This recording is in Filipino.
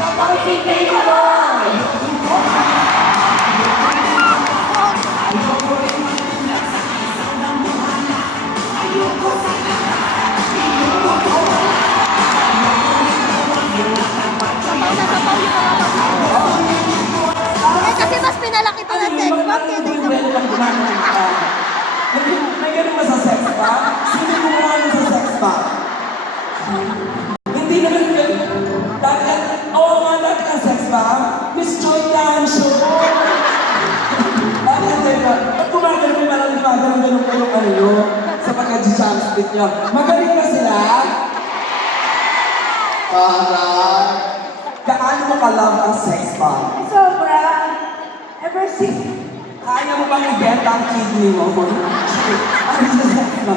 Napakasingay mo! Sapaw yung mga pag-uwi. Eh, kasi mas pinalaki ito ng sex bomb kaysa sa May ganun ba sa sex ba? Sino gumawa nun sa sex ba? Hindi naman ganun. Dati, oo nga dati ang sex ba? Miss Joy Cancio. Dati ang sex ba? At gumagano may maraming ganun kayong ano nyo sa pagka-jam split nyo. Magaling ba sila? Parang, gaano mo ka-love ang sex ba? Sobra. Ever since Kaya mo bang ibenta ang kidney mo? Ano sa sex ba?